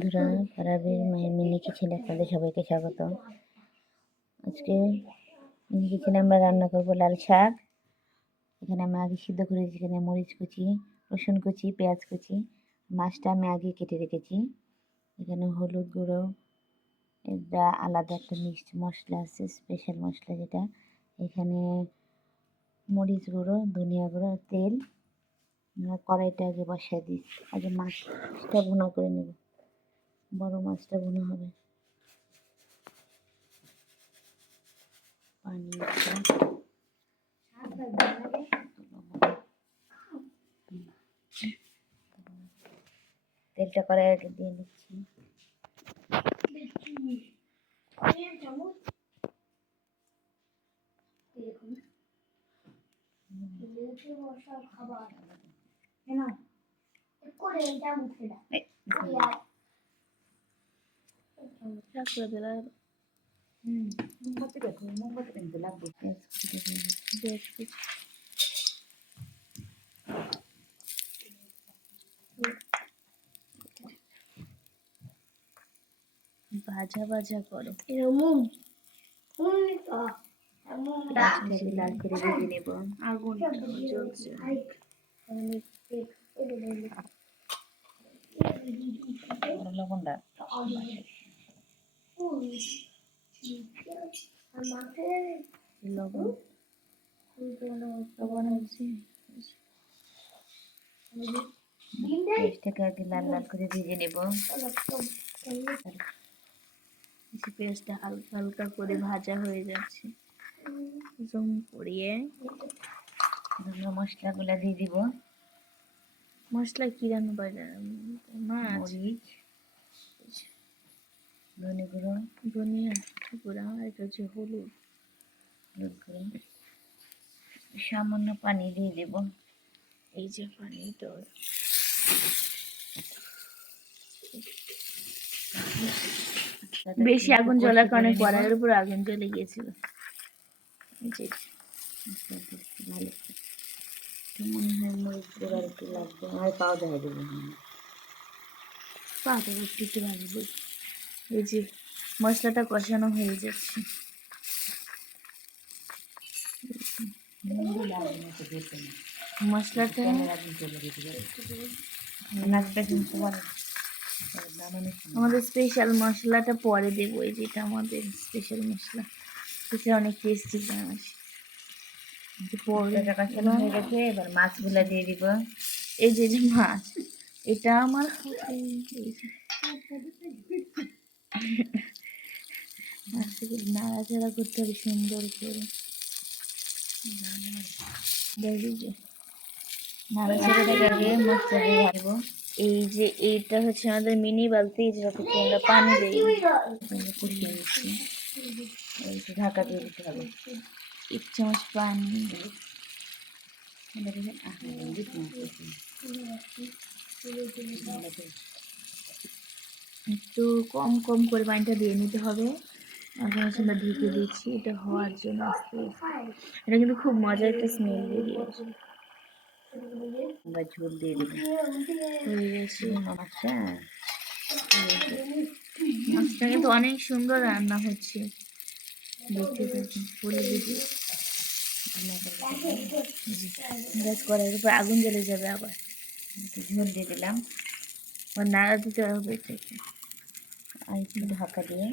বন্ধুরা, ফারাবির মায়ের মিনি কিচেনে আপনাদের সবাইকে স্বাগত। আজকে মিনি কিচেনে আমরা রান্না করব লাল শাক। এখানে আমি আগে সিদ্ধ করেছি, এখানে মরিচ কুচি, রসুন কুচি, পেঁয়াজ কুচি, মাছটা আমি আগে কেটে রেখেছি। এখানে হলুদ গুঁড়ো, এটা আলাদা একটা মিক্সড মশলা আছে, স্পেশাল মশলা যেটা। এখানে মরিচ গুঁড়ো, ধনিয়া গুঁড়ো, তেল। কড়াইটা আগে বসাই দিই, আগে মাছটা ভুনা করে নেব। বড় মাছটা ভুনা হবে। পানি তেলটা কড়াই আগে দিয়ে দিচ্ছি। মোমবাতি কিন্তু লাগবে। ভাজা ভাজা করো, লাল করে ভেজে নেব। আগুনটা জ্বলছে। লবণটা লবণ লবণ আছে, পেঁয়াজটাকে আগে লাল লাল করে ভেজে নেব। পেঁয়াজটা হালকা হালকা করে ভাজা হয়ে যাচ্ছে, জম পড়িয়ে মশলাগুলো দিয়ে দিব। মশলা কি রান্না করে? মাছ, মরিচ, ধনে গুঁড়ো, ধনিয়া গুঁড়া, এটা হচ্ছে হলুদ গুঁড়ো, সামান্য পানি দিয়ে দেব। এই যে পানি, তো বেশি আগুন জ্বলার কারণে কড়াইয়ের উপর আগুন জ্বলে গিয়েছিল। ভালো মনে হয় মরিচ গুঁড়ো আর একটু লাগবে, আর পাও দেখা দেবো। পাতা একটু ভাজবো। এই যে মশলাটা কষানো হয়ে যাচ্ছে। মশলাটা আমাদের স্পেশাল মশলাটা পরে দেবো। এই যেটা আমাদের স্পেশাল মশলা, এটা অনেক টেস্টি আসে। হয়ে গেছে, এবার মাছগুলা দিয়ে দিব। এই যে মাছ, এটা আমার নাড়াচাড়া করতে হবে সুন্দর করে। এই যে এইটা হচ্ছে আমাদের মিনি বালতি, যেটাতে আমরা পানি দিই, কষিয়ে নিচ্ছি। ঢাকা দিয়ে দিতে হবে। 1 চামচ পানি। একটু কম কম করে পানিটা দিয়ে নিতে হবে। আমরা ঢেকে দিচ্ছি এটা হওয়ার জন্য। এটা কিন্তু খুব মজার একটা স্মেল বেরিয়ে আসে। ঝোল দিয়ে দেবো। মাছটা কিন্তু অনেক সুন্দর রান্না হচ্ছে, দেখতে থাকুন। বলে দিদি কড়াইয়ের উপর আগুন জ্বলে যাবে, আবার ঝোল দিয়ে দিলাম। আবার নাড়া দিতে হবে এটাকে আর একটু ঢাকা দিয়ে।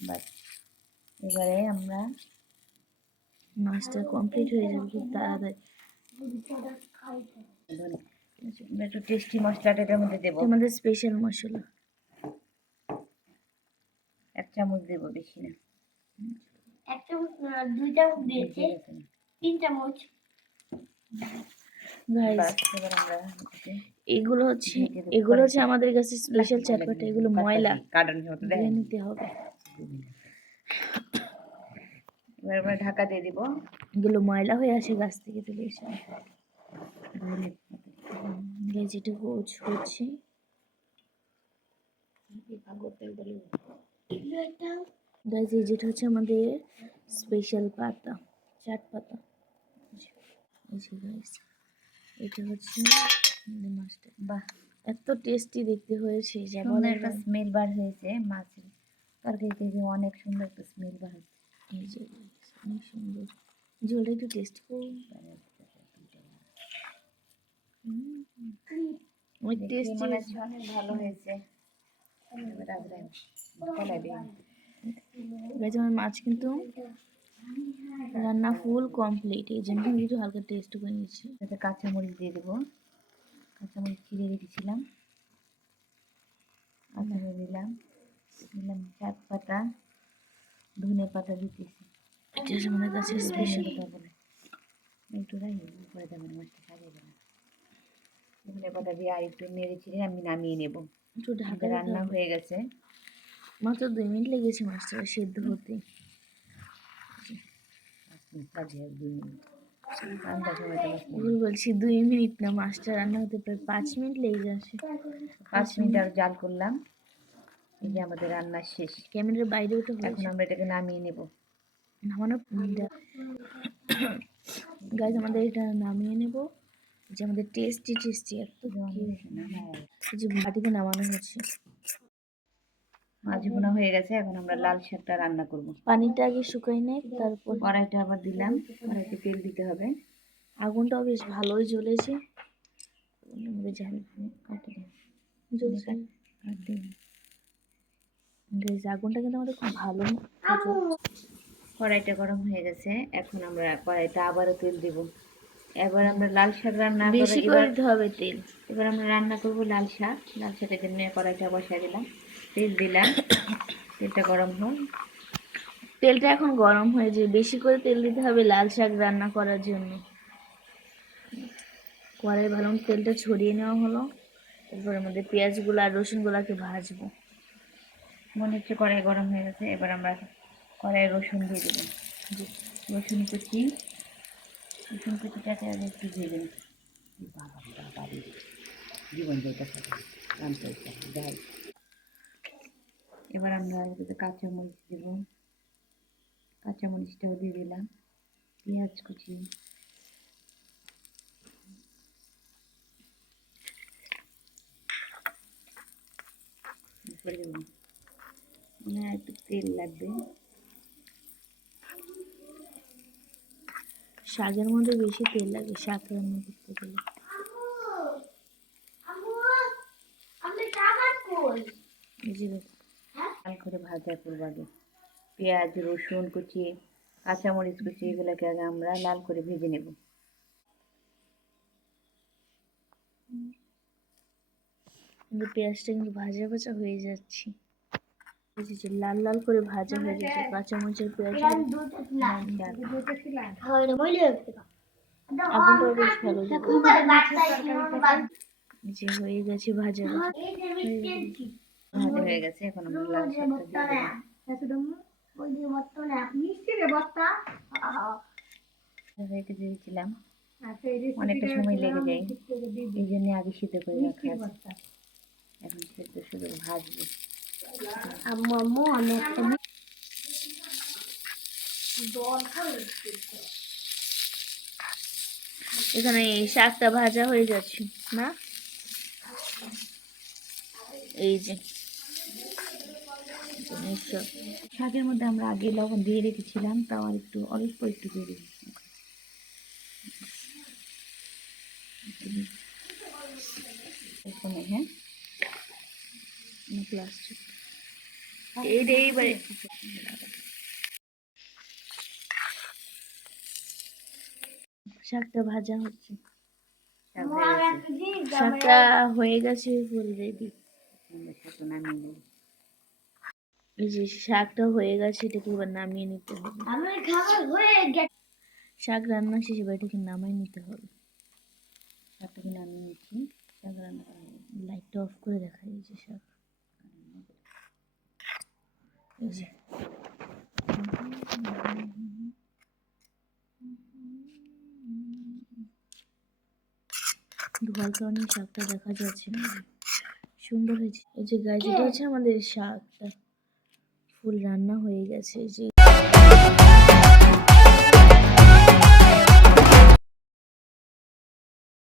বাস, এবারে আমরা মাছটা কমপ্লিট হয়ে যাবে খুব তাড়াতাড়ি। একটু টেস্টি মশলাটা এটার মধ্যে দেবো। আমাদের স্পেশাল মশলা 1 চামচ দেবো, বেশি না। 1 চামচ, 2 চামচ দিয়েছে, 3 চামচ। এগুলো হচ্ছে আমাদের কাছে স্পেশাল চাটপাটা। এগুলো ময়লা ধুয়ে নিতে হবে। এবার ঢাকা দিয়ে দিব। এগুলো ময়লা হয়ে আসে গাছ থেকে তুলে এসে। যেটা হচ্ছে যেটা হচ্ছে আমাদের স্পেশাল পাতা, চাট পাতা। এটা হচ্ছে মাছটা, বাহ, এত টেস্টি দেখতে হয়েছে যা সুন্দর বলার একটা বাইরে। স্মেল বার হয়েছে মাছের তরকারি থেকে, অনেক সুন্দর একটা স্মেল বার হচ্ছে। এই যে অনেক সুন্দর, ঝোলটা একটু টেস্ট করুন, অনেক দেখে টেস্টি মনে হচ্ছে অনেক ভালো হয়েছে। এবার আজরাইন কলাই দিন। গাইজ আমার মাছ কিন্তু রান্না ফুল কমপ্লিট, এই জন্য আমি একটু হালকা টেস্ট করে নিচ্ছি। এতে কাঁচামরিচ দিয়ে দেবো, কাঁচামরিচ চিড়ে রেখেছিলাম, কাঁচামরিচ দিলাম, দিলাম চাট পাতা, ধনে পাতা দিতেছি। এটা হচ্ছে আমাদের কাছে স্পেশাল। ধনে পাতা বলে একটু রাখি উপরে দেবেন, মাছটা সাজিয়ে দেবেন। ধনে পাতা দিয়ে আর একটু নেড়ে চিড়ে আমি নামিয়ে নেব। একটু ঢাকা আমাদের দিতে রান্না হবে। হয়ে গেছে। মাত্র 2 মিনিট লেগেছে মাছটা সেদ্ধ হতে। 5 মিনিট লাগে, 2 মিনিট রান্নার সময় তো 5 ভুল মিনিট। বলছি, 2 মিনিট না, মাছটা রান্না হতে প্রায় 5 মিনিট লেগে যাচ্ছে। 5 মিনিট আর জাল করলাম। এই যে আমাদের রান্না শেষ। ক্যামেরার বাইরেও তো এখন হয়েছে। আমরা এটাকে নামিয়ে নেব। নামানোর গাইজ আমাদের এটা নামিয়ে নেব। যে আমাদের টেস্টি টেস্টি এত কি, এই যে বাটিতে নামানো হচ্ছে। মাছ ভুনা হয়ে গেছে, এখন আমরা লাল শাকটা রান্না করব। পানিটা আগে শুকাই নেই, তারপর কড়াইটা আবার দিলাম, কড়াইতে তেল দিতে হবে। আগুনটাও বেশ ভালোই জ্বলেছে। ঝাল কাটে জ্বলছে কাটে। গাইজ, আগুনটা কিন্তু আমাদের খুব ভালো। কড়াইটা গরম হয়ে গেছে, এখন আমরা কড়াইতে আবারও তেল দিব। এবার আমরা লাল শাক রান্না করে বেশি করে দিতে হবে তেল। এবার আমরা রান্না করব লাল শাক। লাল শাকের জন্য কড়াইটা বসাই দিলাম, তেল দিলাম, তেলটা গরম হোক। তেলটা এখন গরম হয়ে যায়, বেশি করে তেল দিতে হবে লাল শাক রান্না করার জন্য। কড়াই ভালো মতো তেলটা ছড়িয়ে নেওয়া হলো, এরপর আমাদের পেঁয়াজগুলো আর রসুনগুলোকে ভাজবো। মনে হচ্ছে কড়াই গরম হয়ে গেছে, এবার আমরা কড়াই রসুন দিয়ে দেবো। রসুন কুচি, রসুন কুচিটাকে আগে একটু ভেজে নিই। জীবন যেটা রান্না যাই। এবার আমরা কাঁচামরিচ দেবো, কাঁচামরিচটাও দিয়ে দিলাম, পেঁয়াজ কুচি, দেবো। মনে হয় একটু তেল লাগবে। শাকের মধ্যে বেশি তেল লাগে শাক রান্না করতে গেলে। এই যে দেখো, লাল করে ভাজা করবো আগে। পেঁয়াজ, রসুন কুচি, কাঁচামরিচ কুচি, এগুলোকে আগে আমরা লাল করে ভেজে নেব। কিন্তু পেঁয়াজটা কিন্তু ভাজা ভাজা হয়ে যাচ্ছে, এই যে লাল লাল করে ভাজা হয়ে যাচ্ছে কাঁচামরিচের পেঁয়াজ। আগুনটাও বেশ ভালো এই যে হয়ে গেছে ভাজা ভাজা ভাজা হয়ে গেছে, এখন আমরা লাল শাকটা দিয়ে দেবো। রেখে দিয়েছিলাম, অনেকটা সময় লেগে যায়, এই জন্য আগে সিদ্ধ করে রাখা আছে। এখন সেদ্ধ শুধু ভাজবো। এখানে এই শাকটা ভাজা হয়ে যাচ্ছে না, এই যে শাক। শাকের মধ্যে আমরা আগে লবণ দিয়ে রেখেছিলাম, তাও আর একটু অল্প একটু দিয়ে দেবো। হ্যাঁ, প্লাস্টিক এইবারে শাকটা ভাজা হচ্ছে, শাক হয়ে গেছে, শাকটা হয়ে গেছে ফুল রেডি। আমরা শাকটা নামিয়ে নেব। এই যে শাকটা হয়ে গেছে, এটাকে এবার নামিয়ে নিতে হবে। শাক রান্না শেষে এবার এটাকে নামাই নিতে হবে। শাকটাকে নামিয়ে নিচ্ছি, শাক রান্না করা হয়ে গেছে। লাইটটা অফ করে দেখা যাচ্ছে শাক, এই যে ধোয়ার কারণে শাকটা দেখা যাচ্ছে না, সুন্দর হয়েছে। এই যে গাছ, এটা হচ্ছে আমাদের শাকটা ফুল রান্না হয়ে গেছে। যে